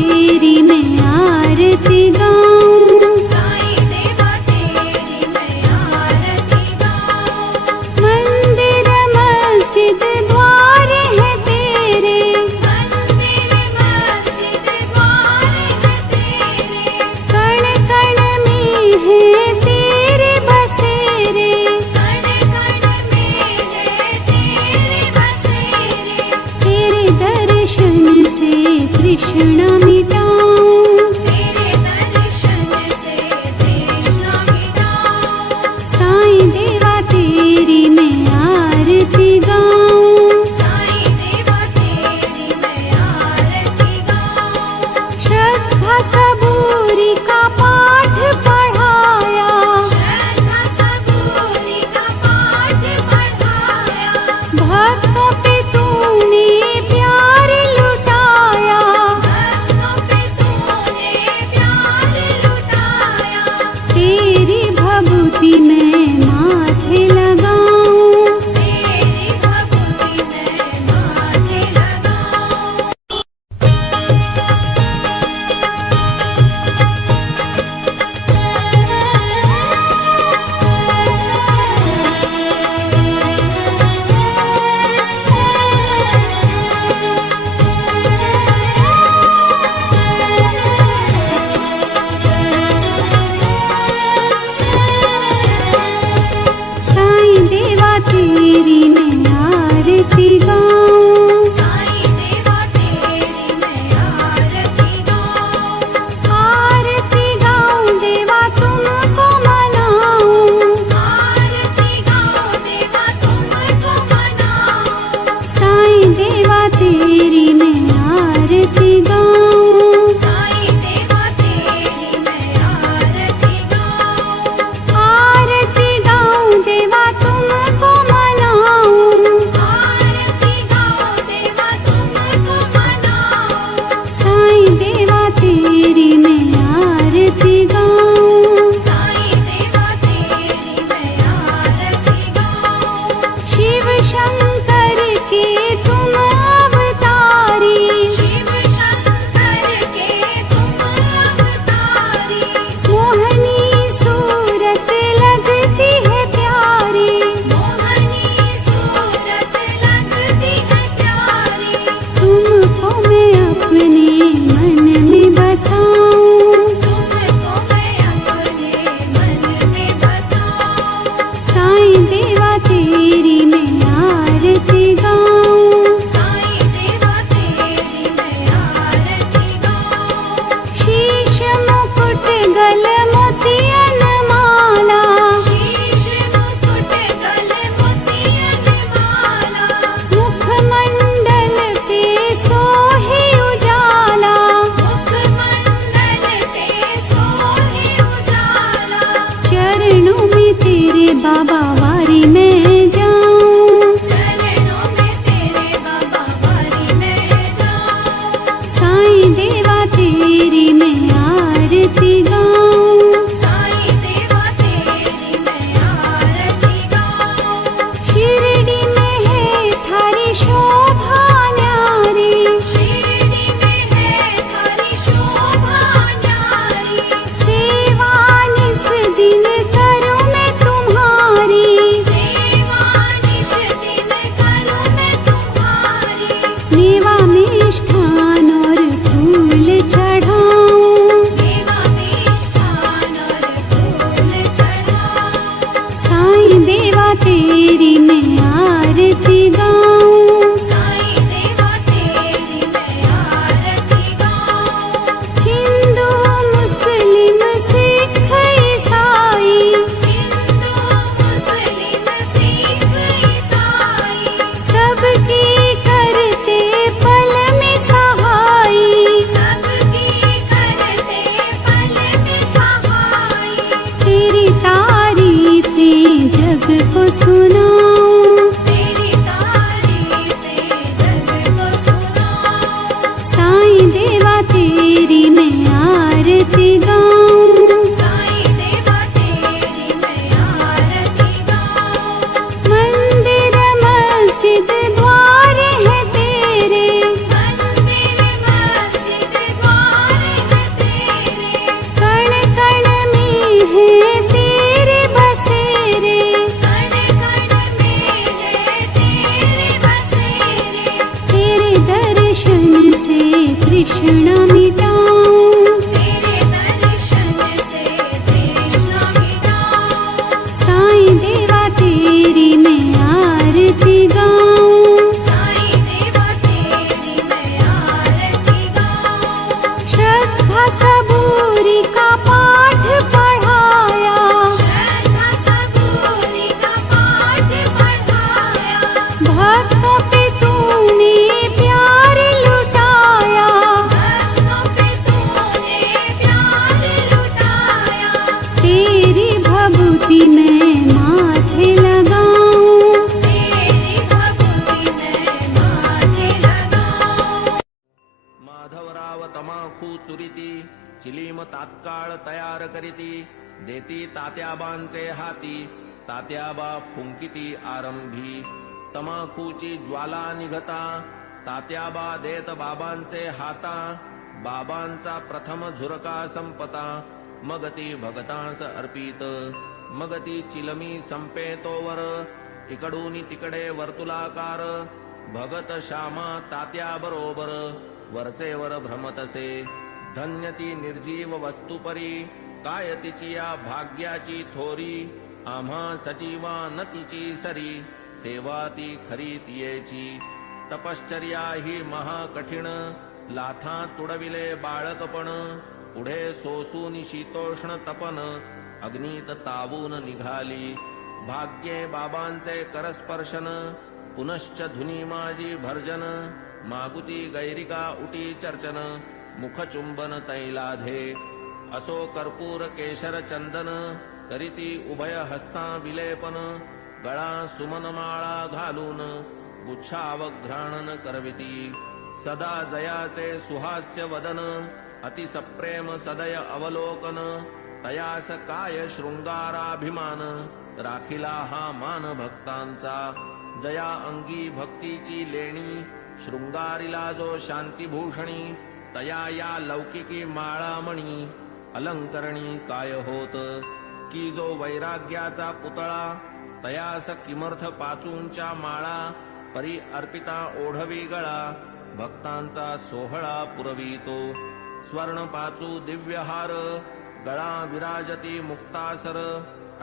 तेरी मैं आरती गाऊं, साईं देवा तेरी मैं आरती गाऊं। मंदिर मस्जिद द्वार है तेरे, मंदिर मस्जिद द्वार है तेरे, कण कण में है तेरे बसेरे, कण कण में है तेरे बसेरे। तेरे दर्शन से तृष्णा मिटाऊं, तेरे दर्शन से तृष्णा मिटाऊं। साईं देवा तेरी मैं आरती गाऊं, साईं देवा तेरी मैं आरती गाऊं। श्रद्धा सबूरी का पाठ पढ़ाया, श्रद्धा सबूरी का पाठ पढ़ाया, भक्तों पे तूने प्यार लुटाया, भक्तों पे तूने प्यार लुटाया। तेरी भभूति मैं माथे लगाऊं, तेरी भभूति मैं माथे लगाऊं। साईं देवा तेरी मैं आरती गाऊं, साईं देवा तेरी मैं आरती गाऊं। आरती गाऊं देवा तुमको मनाऊं, आरती गाऊं देवा तुमको मनाऊं। साईं देवा तेरी मैं आरती गाऊं, साईं देवा तेरी मैं आरती गाऊं। आरती गाऊं देवा तुमको मनाऊं, आरती गाऊं देवा तुमको मनाऊं। साईं देवा तेरी मैं आरती गाऊं, साईं देवा तेरी मैं आरती गाऊं। शिव शंकर के तुम अवतारी, शिव शंकर के तुम अवतारी, मोहनी सूरत लगती है प्यारी, मोहनी सूरत लगती है प्यारी। तुमको मैं अपने मन में बसाऊं, तुमको मैं अपने मन में बसाऊं। साईं देवा तेरी मैं आरती गाऊं, साईं देवा तेरी मैं आरती गाऊं। शीश मुकुट गल मोतियन माला, शीश मुकुट गल मोतियन माला, मुखमंडल पे सोहे उजाला, मुखमंडल पे सोहे उजाला। चरणों में तेरे बाबा वारी में जाऊं, चरणों में तेरे बाबा वारी में जाऊं। साईं देवा तेरी मैं आरती गाऊं, साईं देवा तेरी मैं आरती गाऊं। शिरडी में है थारी शोभा न्यारी, शिरडी में है थारी शोभा न्यारी, सेवा निस दिन करूं मैं तुम्हारी, सेवा निश दिन करूं मैं तुम्हारी। मेवा मिष्ठान और फूल चढ़ाऊं, देवा मिष्ठान और फूल चढ़ाऊं। साईं देवा तेरी मैं आरती गाऊं, साईं देवा तेरी मैं आरती गाऊं। हिंदू मुस्लिम सिख ईसाई, हिंदू मुस्लिम सिख ईसाई, सबकी करते पल में सहाई, सबकी करते पल में सहाई। तेरी तारीफें जग को सुनाऊं, तेरी तारीफें जग को सुनाऊं। साईं देवा तेरी मैं आरती गाऊं, साईं देवा तेरी मैं आरती गाऊं। मंदिर मस्जिद द्वार है तेरे, मंदिर मस्जिद द्वार तृष्णा मिटाऊं। तेरे दर्शन से तृष्णा मिटाऊं। साईं देवा तेरी मैं आरती गाऊं। साईं देवा तेरी मैं आरती गाऊं। श्रद्धा सबूरी का पाठ पढ़ाया। श्रद्धा सबूरी का पाठ पढ़ाया। भक्तों पे तूने प्यार लुटाया। भक्तों पे तूने प्यार लुटाया। तेरी भभूति मैं माथे लगाऊं। तेरी भक्ति मैं माथे लगाऊं। माधवराव तमाखू चुरिती चिलीम तात्काळ तयार करीती देती तात्याबांचे हाती तात्याबा फुंकिती आरंभी तमाखूची ज्वाला निघता तात्याबा देत बाबांचे हाता बाबांचा प्रथम झुरका संपता मग ती भगतांस अर्पित मग ती चिलमी संपे तोवर इकडून तिकडे वर्तुलाकार भगत श्यामा तात्या बरोबर वरचे वर भ्रमतसे धन्य ती निर्जीव वस्तुपरी काय तिची या भाग्याची थोरी आम्हा सजीवा न तिची सरी सेवा ती खरी तियेची तपश्चर्या ही महाकठीण लाथा तुडविले बाळकपण पुढे सोसून शीतोष्ण तपन अग्नीत तावून निघाली भाग्ये बाबांचे करस्पर्शन पुनश्च धुनी माझी भर्जन मागुती गैरिका उटी चर्चन मुखचुंबन तैलाधे असो कर्पूर केशर चंदन करीती उभय हस्ता विलेपन गळा सुमनमाळा घालून गुच्छावघ्राणन करविती सदा जयाचे सुहास्य वदन अतिसप्रेम सदय अवलोकन तयास काय शृंगाराभिमान राखिला हा मान भक्तांचा जया अंगी भक्तीची लेणी शृंगारीला जो शांतीभूषणी तया या लौकिकी माळामणी अलंकरणी काय होत की जो वैराग्याचा पुतळा तयास किमर्थ पाचूंच्या माळा परी अर्पिता ओढवी गळा भक्तांचा सोहळा पुरवितो स्वर्ण पाचू दिव्यहार गळा विराजती मुक्तासर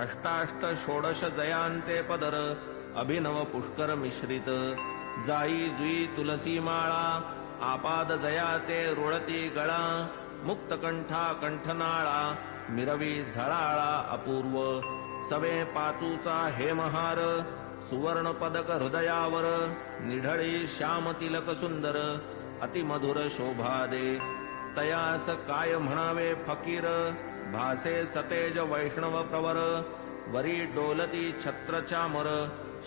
अष्टाष्ट षोडश जयांचे पदर अभिनव पुष्कर मिश्रित जाई जुई तुलसी माळा आपाद जयाचे रुळती गळा मुक्तकंठा कंठनाळा मिरवी झळाळा अपूर्व सवे पाचूचा हेमहार सुवर्ण पदक हृदयावर निढळी श्याम तिलक सुंदर अतिमधुर शोभा दे तयास काय म्हणावे फकीर भासे सतेज वैष्णव प्रवर वरी डोलती छत्र चामर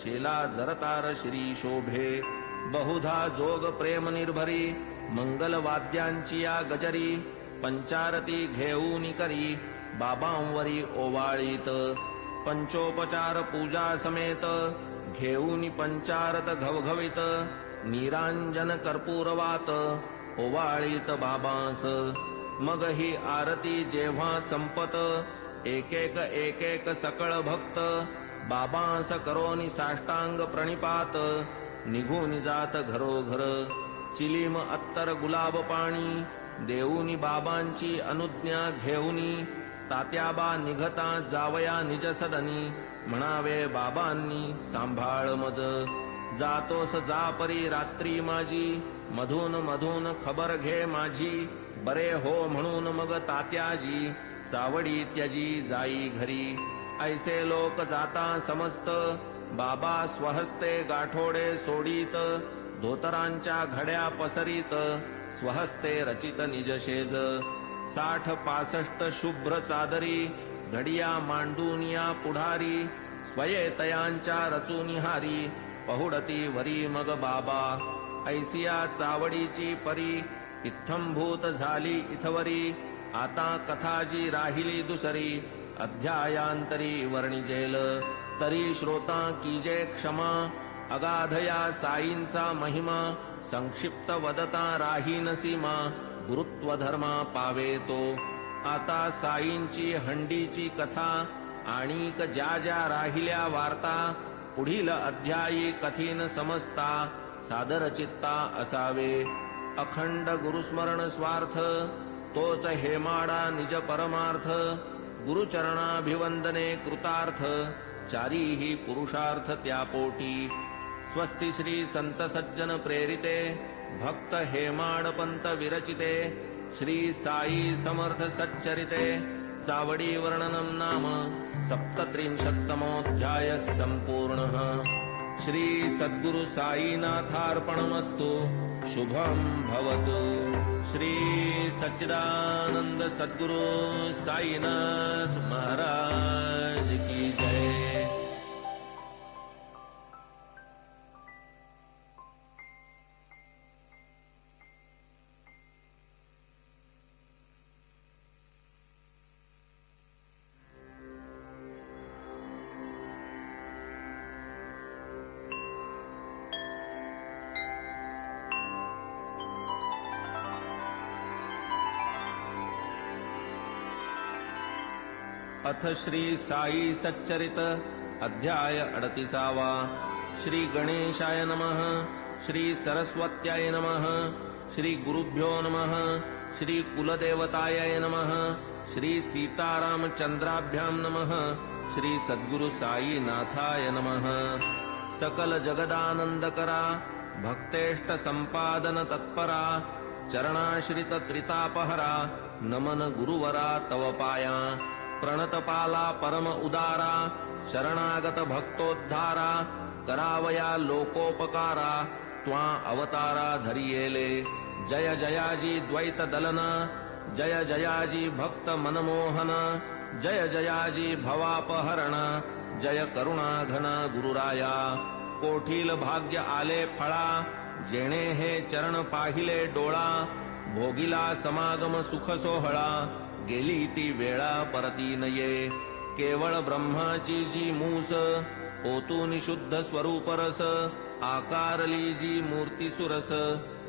शेला जरतार श्री शोभे बहुधा जोग प्रेम निर्भरी मंगल वाद्यांची या गजरी पंचारती घेऊन करी बाबांवरी ओवाळीत पंचोपचार पूजा समेत घेऊन पंचारत घवघवीत निरांजन कर्पूरवात ओवाळीत बाबांस मग ही आरती जेव्हा संपत एक एक सकळ भक्त बाबांस करोनी साष्टांग प्रणिपात निघून जात घरोघर चिलीम अत्तर गुलाब पाणी देऊनी बाबांची अनुज्ञा घेऊनी तात्याबा निघता जावया निज सदनी म्हणावे बाबांनी सांभाळ मज जातोस जा परी रात्री माझी मधून मधून खबर घे माझी बरे हो म्हणून मग तात्याजी चावडी त्यजी जाई घरी ऐसे लोक जाता समस्त बाबा स्वहस्ते गाठोडे सोडीत धोतरांच्या घड्या पसरीत स्वहस्ते रचित निजशेज 60-65 शुभ्र चादरी घडिया मांडूनिया पुढारी स्वयेतयांच्या रचुनिहारी पहुडती वरी मग बाबा ऐसिया चावडीची परी इत्थंभूत झाली इथवरी आता कथाजी राहिली दुसरी अध्यायांतरी वर्णिजेल तरी श्रोता कीजे क्षमा अगाधया साईंचा महिमा संक्षिप्त वदता राहीन सीमा गुरुत्व धर्मा पावे तो आता साईंची हंडीची कथा आणिक ज्या ज्या राहिल्या वार्ता पुढील अध्यायी कथीन समजता सादर चित्ता असावे अखंड गुरुस्मरण स्वार्थ तोच हेमाडा निज परमार्थ गुरुचरणाभिवंदने कृतार्थ चारीही पुरुषार्थ त्या पोटी स्वस्ति श्री संत सज्जन प्रेरिते भक्त हेमाड पंत विरचिते श्री साई समर्थ सच्चरिते चावडी वर्णनम नाम सप्तत्रिंशत्तमोऽध्याय संपूर्णः श्री सद्गुरु साईनाथार्पणमस्तु शुभम भवतु श्री सच्चिदानंद सद्गुरु साईनाथ महाराज की जय। अथ श्री साई सच्चरित अध्याय 38 श्री गणेशाय नमः श्री सरस्वत्याय नमः श्री गुरुभ्यो नमः श्री कुलदेवताय नमः श्री सीतारामचंद्राभ्यां नमः श्री सद्गुरु साई नाथाय नमः। सकल जगदानंदकरा भक्तेष्ट संपादन तत्परा चरणाश्रित त्रितापहरा नमन गुरुवरा तव पाया प्रणतपाला परम उदारा शरणागत भक्तोद्धारा करावया लोकोपकारा त्वा अवतारा धरियेले जय जयाजी द्वैत दलन जय जयाजी भक्त मनमोहन जय जयाजी भवापहरण जय करुणा घन गुरुराया कोठील भाग्य आले फळा जेणे हे चरण पाहिले डोळा भोगिला समागम सुख सोहळा गेली ती वेळा परती नये केवळ ब्रह्माची जी मूस ओतून शुद्ध स्वरूप रस आकारली जी मूर्ती सुरस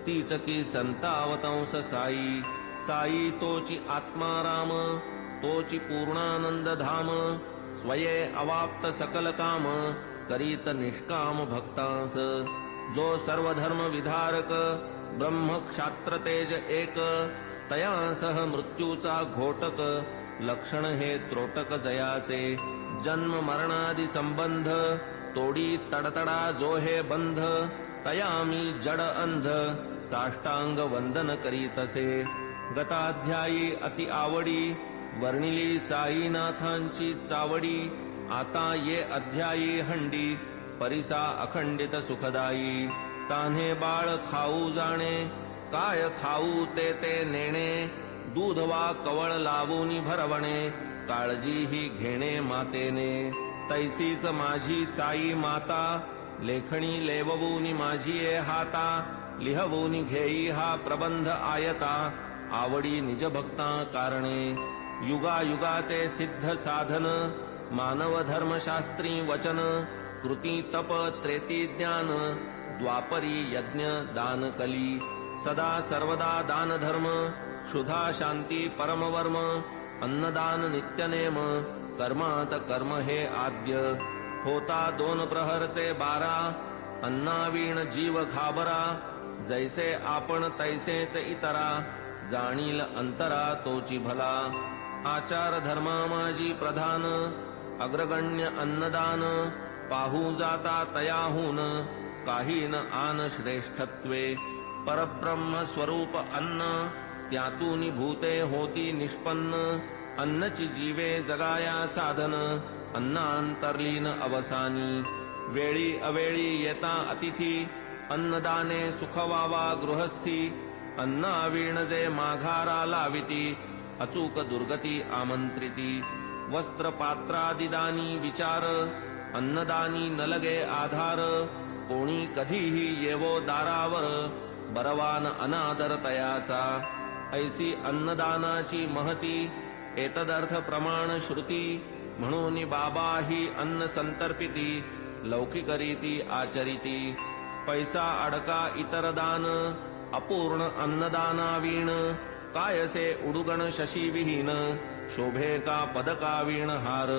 तीच की संतावतंस साई साई तोची आत्माराम तोची पूर्णानंद धाम स्वये अवाप्त सकल काम करीत निष्काम भक्तांस जो सर्वधर्म विधारक ब्रह्म क्षात्र तेज एक तया सह मृत्यूचा घोटक लक्षण हे त्रोटक जयाचे जन्म मरणादि संबंध तोडी तडतडा जो हे बंध तया मी जड अंध साष्टांग वंदन करीतसे। गताध्यायी अति आवडी वर्णिली साईनाथांची चावडी आता ये अध्यायी हंडी परिसा अखंडित सुखदायी तान्हे बाळ खाऊ जाणे काय खाऊ ते ते नेणे दूध वा कवळ लावूनी भरवणे काळजी ही घेणे मातेने तैसीच माझी साई माता लेखणी लेववूनी माझी ए हाता लिहवूनी घेई हा प्रबंध आयता आवडी निज भक्ता कारणे युगायुगाचे सिद्ध साधन मानव धर्मशास्त्री वचन कृती तप त्रेती ज्ञान द्वापरी यज्ञ दान कली सदा सर्वदा दान धर्म क्षुधा शांती परमवर्म अन्नदान नित्यनेम कर्मात कर्म हे आद्य होता 2 प्रहरचे 12 अन्नावीण जीव घाबरा जैसे आपण तैसेच इतरा जाणील अंतरा तोची भला आचार धर्मा माझी प्रधान अग्रगण्य अन्नदान पाहू जाता तयाहून काही न आन श्रेष्ठत्वे परब्रह्म स्वरूप अन्न त्यातून भूते होती निष्पन्न अन्नची जीवे जगाया साधन अन्नांतर्लीन अवसानी वेळी अवेळी येता अतिथी अन्नदाने सुखवावा गृहस्थी अन्नावीण जे माघारा लाविती अचूक दुर्गती आमंत्रिती वस्त्र पात्रादिदानी विचार अन्नदानी नलगे आधार कोणी कधीही येवो दारावर बरवान अनादर तयाचा ऐसी अन्नदानाची महती एतदर्थ प्रमाण श्रुती म्हणून बाबा ही अन्न संतर्पिती लौकिकरीती आचरिती पैसा अडका इतर दान अपूर्ण अन्नदानावीण कायसे उडुगण शशी विहीन शोभे का पदकावीण हार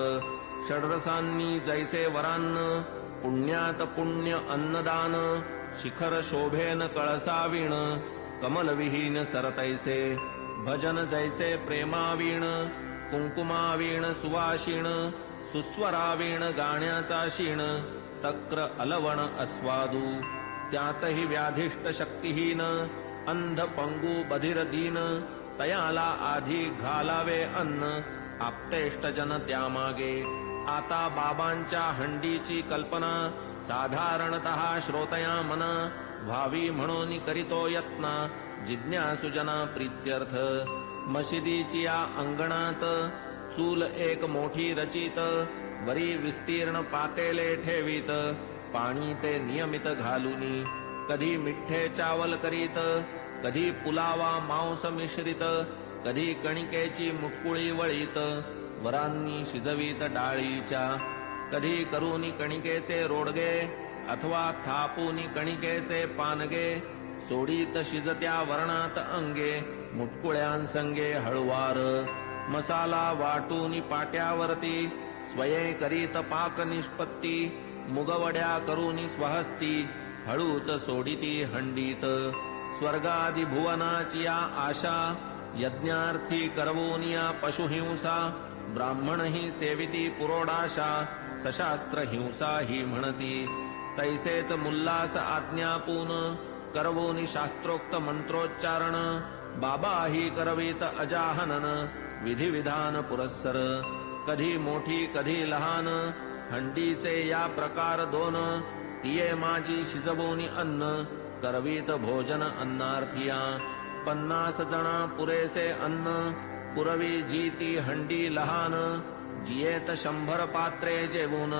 षड्रसांनी जैसे वरान्न पुण्यात पुण्य अन्नदान शिखर शोभेन कळसावीण कमलविहीन सरतैसे भजन जैसे प्रेमावीण कुंकुमावीण सुवाशीण सुस्वरावीण गाण्याचा शीण तक्र अलवण अस्वादू त्यातही व्याधिष्ट शक्तिहीन अंध पंगू बधिर दीन तयाला आधी घालावे अन्न आप्तेष्ट जन त्यामागे आता बाबांच्या हंडीची कल्पना साधारणतः श्रोतया मन व्हावी म्हणून करीतो यत्न जिज्ञासुजना प्रीत्यर्थ मशिदीची या अंगणात चूल एक मोठी रचित वरी विस्तीर्ण पातेले ठेवीत पाणी ते नियमित घालूनी कधी मिठ्ठे चावल करीत कधी पुलावा मांस मिश्रित कधी कणिकेची मुटकुळी वळीत वरांनी शिजवीत डाळीच्या कधी करूनी कणिकेचे रोडगे अथवा थापूनी कणिकेचे पानगे सोडीत शिजत्या वरणात अंगे मुटकुळ्यांसंगे हळुवार मसाला वाटूनी पाट्यावरती स्वये करीत पाक निष्पत्ती मुगवड्या करूनी स्वहस्ती हळूच सोडिती हंडीत स्वर्गादि भुवनाची या आशा यज्ञार्थी करवोनिया पशुहिंसा ब्राह्मण ही सेविती पुरोडाशा सशास्त्र हिंसा ही म्हणती तैसेच मुल्लास आज्ञापून करवोनी शास्त्रोक्त मंत्रोच्चारण बाबा ही करवीत अजाहनन विधिविधान पुरस्सर कधी मोठी कधी लहान हंडीचे या प्रकार दोन तिये माझी शिजवोनी अन्न करवीत भोजन अन्नार्थिया 50 जना पुरेसे अन्न पुरवी जी ती हंडी लहान जियेत 100 पात्रे जेवून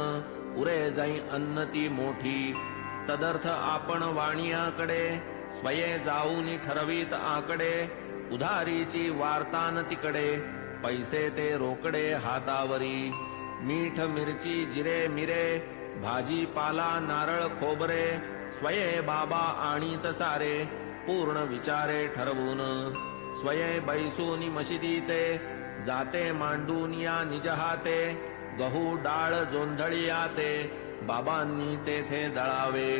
पुरे जाई अन्न ती मोठी तदर्थ आपण वाणियाकडे स्वये जाऊनी ठरवीत आकडे उधारीची वार्तान तिकडे पैसे ते रोकडे हातावरी मीठ मिरची जिरे मिरे भाजीपाला नारळ खोबरे स्वये बाबा आणीत सारे पूर्ण विचारे ठरवून स्वये बैसूनी मशिदीते जाते मांडून या निज हाते गहू डाळ जोंधळियाते बाबांनी तेथे दळावे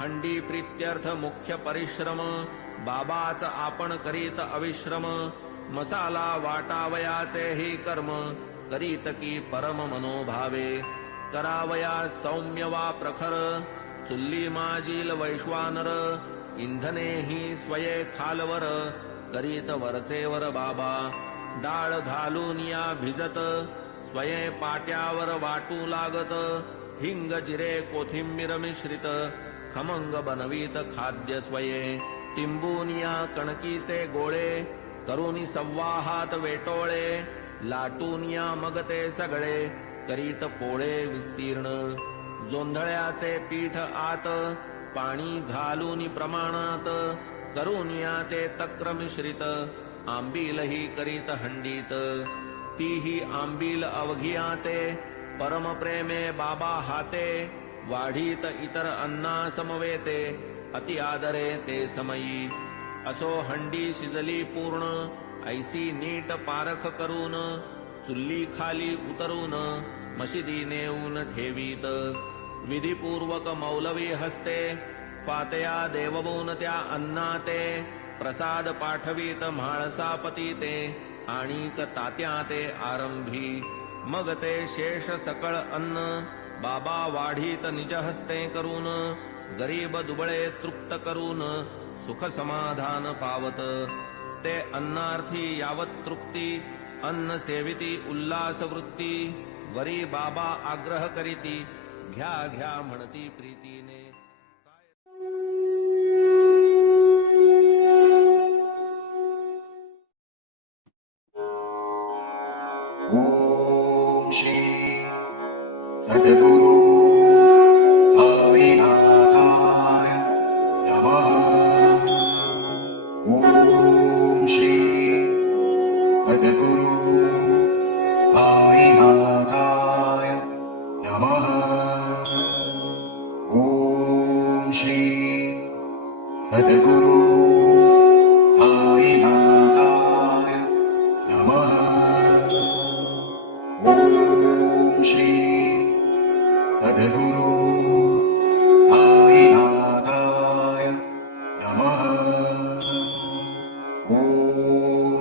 हंडी प्रीत्यर्थ मुख्य परिश्रम बाबाच आपण करीत अविश्रम मसाला वाटावयाचे ही कर्म करीत की परम मनोभावे करावया सौम्य वा प्रखर चुल्ली माजील वैश्वानर इंधने ही स्वये खालवर करीत वरचेवर बाबा डाळ घालून या भिजत स्वये पाट्यावर वाटू लागत हिंग जिरे कोथिंबीर मिश्रित खमंग बनवीत खाद्य स्वये तिंबून या कणकीचे गोळे करूनी संवाहात वेटोळे लाटून या मग ते सगळे करीत पोळे विस्तीर्ण जोंधळ्याचे पीठ आत पाणी घालून प्रमाणात करून या ते तक्र मिश्रित आंबीलही करीत हंडीत तीही आंबील अवघियाते परम प्रेमे बाबा हाते वाढीत इतर अन्ना समवेते अति आदरे ते समयी असो हंडी शिजली पूर्ण ऐसी नीट पारख करून चुल्ली खाली उतरून मशिदी नेऊन ठेवीत विधिपूर्वक मौलवी हस्ते फातया देववून त्या अन्नाते प्रसाद पाठवीत म्हाळसापती ते आणिक तात्या ते आरंभी मग ते शेष सकळ अन्न बाबा वाढीत निज हस्ते करून गरीब दुबळे तृप्त करून सुख समाधान पावत ते अन्नार्थी यावत तृप्ती अन्न सेविती उल्लास वृत्ती वरी बाबा आग्रह करीती घ्या घ्या म्हणती प्रीतीने ओम श्री सद्गुरु साईनाथाय नमः ओम श्री सद्गुरु साईनाथाय नमः ओम श्री सद्गुरु साईनाथाय नमः ओम श्री सद्गुरु साईनाथाय नमः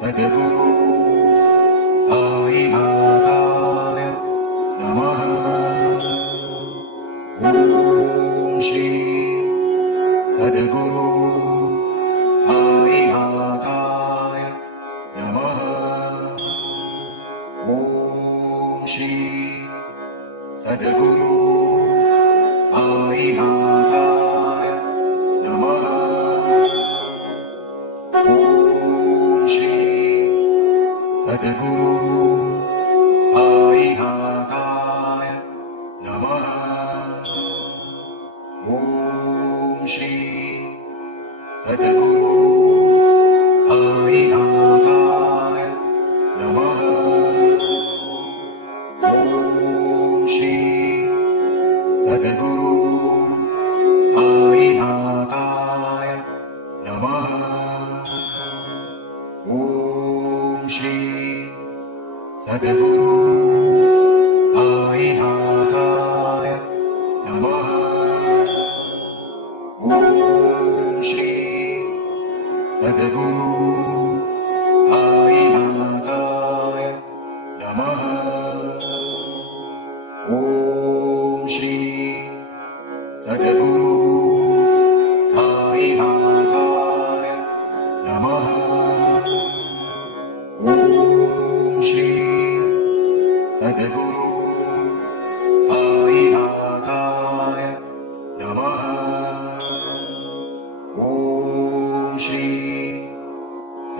सद्गुरु साईनाथाय नमः। ॐ श्री सद्गुरु साईनाथाय नमः। ॐ श्री सद्गुरु साईनाथाय नमः। ॐ श्री सद्गुरु साईनाथाय नमः। ॐ श्री सद्गुरु साईनाथाय नमः। ॐ श्री सद्गुरु साईनाथाय नमः। ॐ श्री सद्गुरु साईनाथाय नमः। ॐ श्री सद्गुरु साईनाथाय नमः। ॐ श्री सद्गुरु साईनाथाय नमः। ॐ श्री सद्गुरु साईनाथाय नमः। ॐ श्री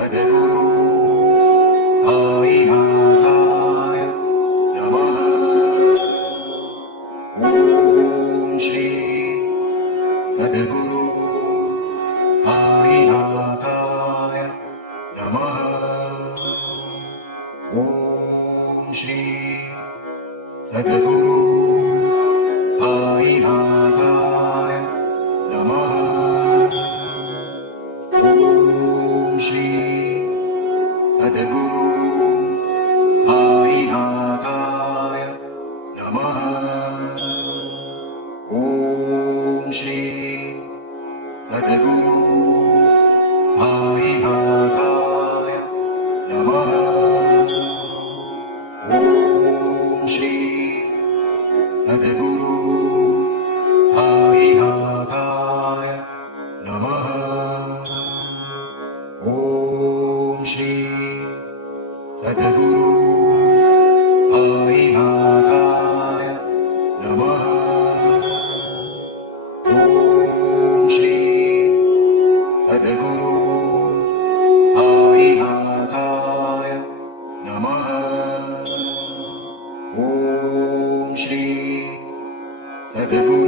सद्गुरु साईनाथाय नमः। ॐ श्री सद्गुरु साईनाथाय नमः। ॐ श्री सद्गुरु साईनाथाय नमः। ॐ श्री सद्गुरु साईनाथाय नमः। ॐ श्री सद्गुरु साईनाथाय नमः। ॐ श्री सद्गुरु साईनाथाय नमः। ॐ श्री सद्गुरु साईनाथाय नमः। ॐ श्री सद्गुरु साईनाथाय नमः। ॐ श्री सद्गुरु